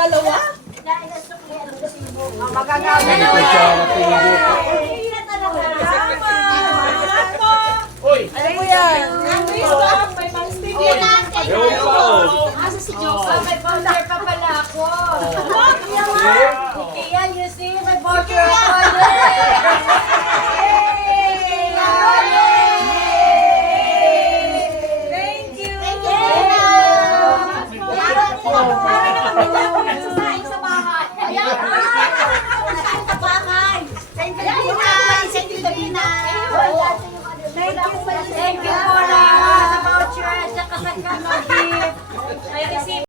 dalawa? Magagawin na Uy! Ano po yan? Asa si Joseph? May voucher pa pala ako. Yan, you see, may voucher ako.